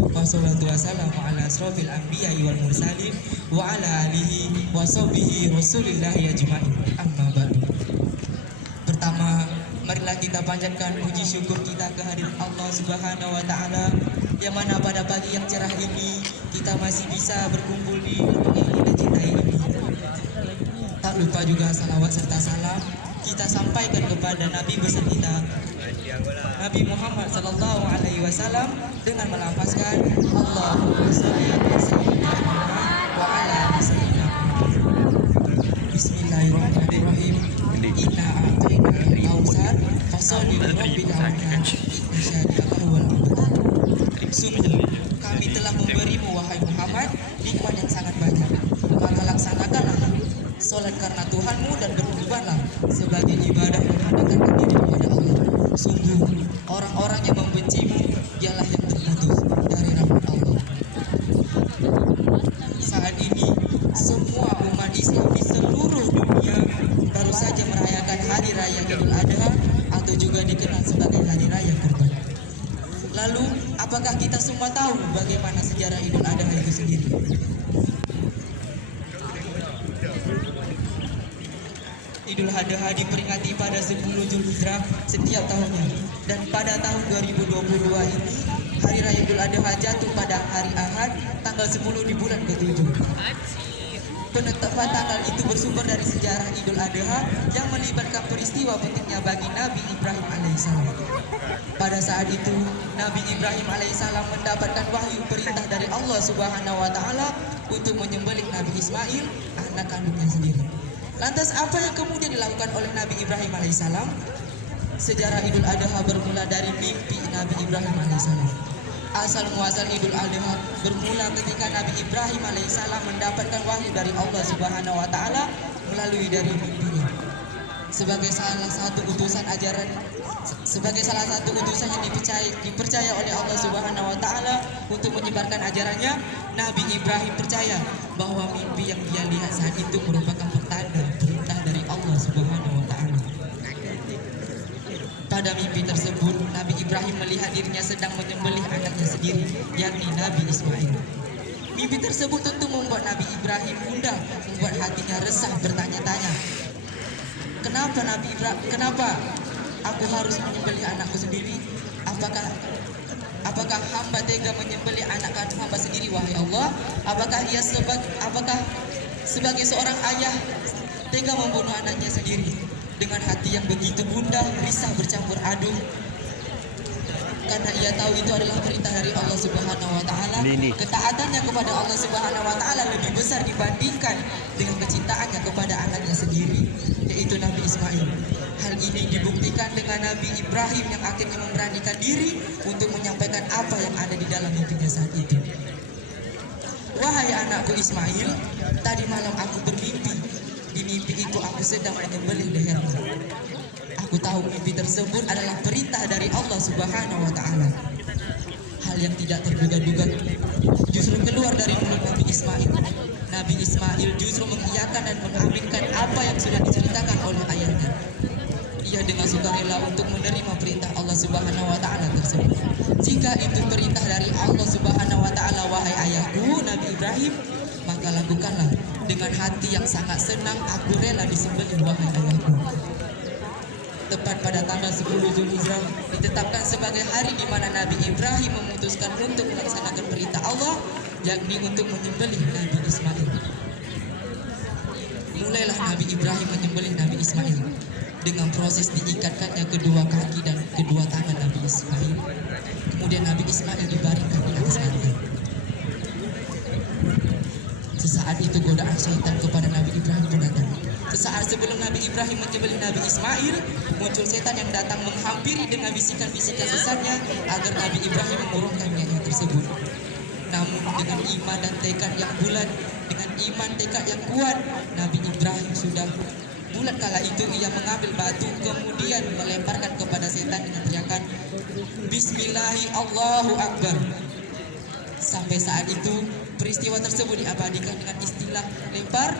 Wassalatu wassalamu ala asrofil anbiya'i wal mursalin wa ala alihi wa sahbihi rasulillahi ajma'in. Amma ba'du. Pertama, marilah kita panjatkan puji syukur kita kehadirat Allah Subhanahu wa taala, yang mana pada pagi yang cerah ini kita masih bisa berkumpul di rumah yang kita cintai ini. Tak lupa juga salawat serta salam kita sampaikan kepada Nabi besar kita, Nabi Muhammad sallallahu alaihi wasallam, dengan melafazkan Allahumma shalli ala sayyidina Muhammad wa ala ali sayyidina Muhammad. Bismillahirrahmanirrahim. Inna a'tainaka al-kautsar fasholli li rabbika wanhar. Inna syani'aka huwal abtar. Sungguh kami telah memberimu wahai Muhammad nikmat yang sangat banyak, maka laksanakanlah sholat karena Tuhanmu dan berkurbanlah sebagai ibadah menghadirkan diri kepada Allah. Sungguh orang-orang yang membencimu ialah yang terputus dari rahmat Allah. Saat ini semua umat Islam di seluruh dunia baru saja merayakan hari raya Idul Adha atau juga dikenal sebagai hari raya Kurban. Lalu apakah kita semua tahu bagaimana sejarah Idul Adha itu sendiri? Idul Adha diperingati pada 10 Zulhijjah setiap tahunnya, dan pada tahun 2022 ini hari raya Idul Adha jatuh pada hari Ahad tanggal 10 di bulan ke-7. Penetapan tanggal itu bersumber dari sejarah Idul Adha yang melibatkan peristiwa pentingnya bagi Nabi Ibrahim alaihissalam. Pada saat itu Nabi Ibrahim alaihissalam mendapatkan wahyu perintah dari Allah Subhanahu wa taala untuk menyembelih Nabi Ismail, anak kandungnya sendiri. Lantas apa yang kemudian dilakukan oleh Nabi Ibrahim alaihissalam? Sejarah Idul Adha bermula dari mimpi Nabi Ibrahim alaihissalam. Asal muasal Idul Adha bermula ketika Nabi Ibrahim alaihissalam mendapatkan wahyu dari Allah Subhanahu wa taala melalui dari mimpinya. Sebagai salah satu utusan yang dipercaya oleh Allah Subhanahu wa taala untuk menyebarkan ajarannya, Nabi Ibrahim percaya bahwa mimpi yang dia lihat saat itu merupakan pertanda perintah dari Allah Subhanahu wa taala. Pada mimpi tersebut, Nabi Ibrahim melihat dirinya sedang menyembelih anaknya sendiri, yakni Nabi Ismail. Mimpi tersebut tentu membuat Nabi Ibrahim gundah, membuat hatinya resah, bertanya-tanya, kenapa aku harus menyembelih anakku sendiri? Apakah hamba tega menyembelih anak kandung hamba sendiri, wahai Allah? Apakah sebagai seorang ayah tega membunuh anaknya sendiri? Dengan hati yang begitu gundah, risah bercampur aduk, karena ia tahu itu adalah perintah dari Allah Subhanahu wa taala. Ketaatannya kepada Allah Subhanahu wa taala lebih besar dibandingkan dengan kecintaannya kepada anaknya sendiri, yaitu Nabi Ismail. Hal ini dibuktikan dengan Nabi Ibrahim yang akhirnya memberanikan diri untuk menyampaikan apa yang ada di dalam mimpinya saat itu. Wahai anakku Ismail, tadi malam aku bermimpi. Di mimpi itu aku sedang menyembelih lehermu. Aku tahu mimpi tersebut adalah perintah dari Allah Subhanahu wa taala. Hal yang tidak terduga-duga justru keluar dari mulut Nabi Ismail. Nabi Ismail justru mengiyakan dan mengaminkan apa yang sudah diceritakan oleh ayahnya. Ia dengan sukarela untuk menerima perintah Allah Subhanahu wa taala tersebut. Jika itu perintah dari Allah Subhanahu wa taala, wahai ayahku Nabi Ibrahim, maka lakukanlah. Dengan hati yang sangat senang aku rela disembelih, wahai ayahku. Tepat pada tanggal 10 Zulhijjah ditetapkan sebagai hari di mana Nabi Ibrahim memutuskan untuk melaksanakan perintah Allah, yakni untuk menyembelih Nabi Ismail. Mulailah Nabi Ibrahim menyembelih Nabi Ismail dengan proses diikatkannya kedua kaki dan kedua tangan Nabi Ismail. Kemudian Nabi Ismail dibaringkan di atas kandang. Sesaat itu godaan syaitan kepada Nabi Ibrahim pun datang. Sesaat sebelum Nabi Ibrahim menyembelih Nabi Ismail, muncul setan yang datang menghampiri dengan bisikan-bisikan sesatnya agar Nabi Ibrahim mengurungkan niatnya tersebut. Namun dengan iman dan tekad yang bulat, dengan iman tekad yang kuat, Nabi Ibrahim sudah bulat kala itu ia mengambil batu kemudian melemparkan kepada setan dengan teriakan Bismillahi Allahu Akbar. Sampai saat itu peristiwa tersebut diabadikan dengan istilah lempar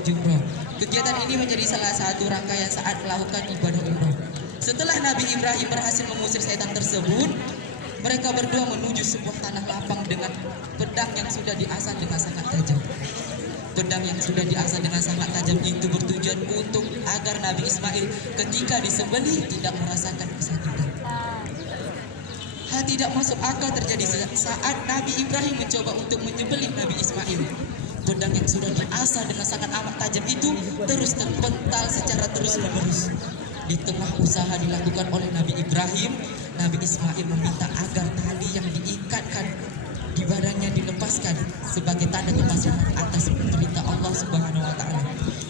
jumroh. Kegiatan ini menjadi salah satu rangkaian saat melakukan ibadah umroh. Setelah Nabi Ibrahim berhasil mengusir setan tersebut, Mereka berdua menuju sebuah tanah lapang dengan pedang yang sudah diasah dengan sangat tajam. Pedang yang sudah diasah dengan sangat tajam itu bertujuan untuk agar Nabi Ismail ketika disembelih tidak merasakan kesakitan. Hal tidak masuk akal terjadi saat Nabi Ibrahim mencoba untuk menyembelih Nabi Ismail. Pedang yang sudah diasah dengan sangat amat tajam itu terus terpental secara terus-menerus. Di tengah usaha dilakukan oleh Nabi Ibrahim, Nabi Ismail meminta agar tali yang diikatkan di badannya dilepaskan sebagai tanda kepasrahan atas perintah Allah Subhanahu wa taala.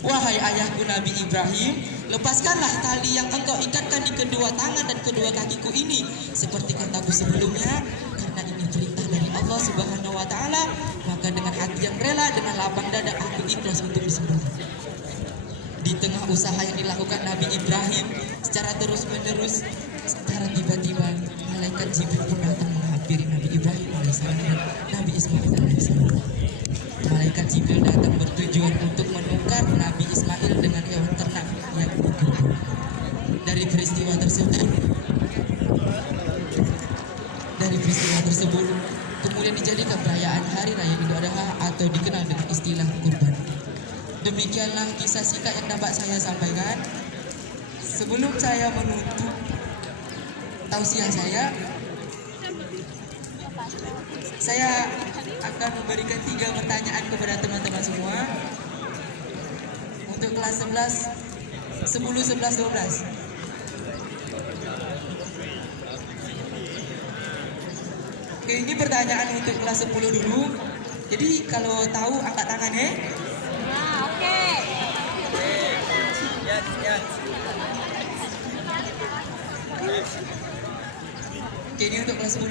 Wahai ayahku Nabi Ibrahim, lepaskanlah tali yang engkau ikatkan di kedua tangan dan kedua kakiku ini, seperti kataku sebelumnya, karena ini perintah dari Allah Subhanahu wa taala, maka dengan hati yang rela, dengan lapang dada aku ikhlas untuk disembelih. Di tengah usaha yang dilakukan Nabi Ibrahim secara terus-menerus, secara tiba-tiba malaikat Jibril pun datang menghampiri Nabi Ibrahim alaihissalam dan Nabi Ismail alaihissalam. Malaikat Jibril datang bertujuan untuk menukar Nabi Ismail dengan hewan ternak yang dikurban. Dari peristiwa tersebut kemudian dijadikan perayaan Hari Raya Idul Adha atau dikenal dengan istilah kurban. Demikianlah kisah singkat yang dapat saya sampaikan. Sebelum saya menutup tausiah saya akan memberikan 3 pertanyaan kepada teman-teman semua untuk kelas 11, 10, 11, 12. Oke, ini pertanyaan untuk kelas 10 dulu. Jadi kalau tahu angkat tangan ya. Oke. Oke, ini untuk kelas 10.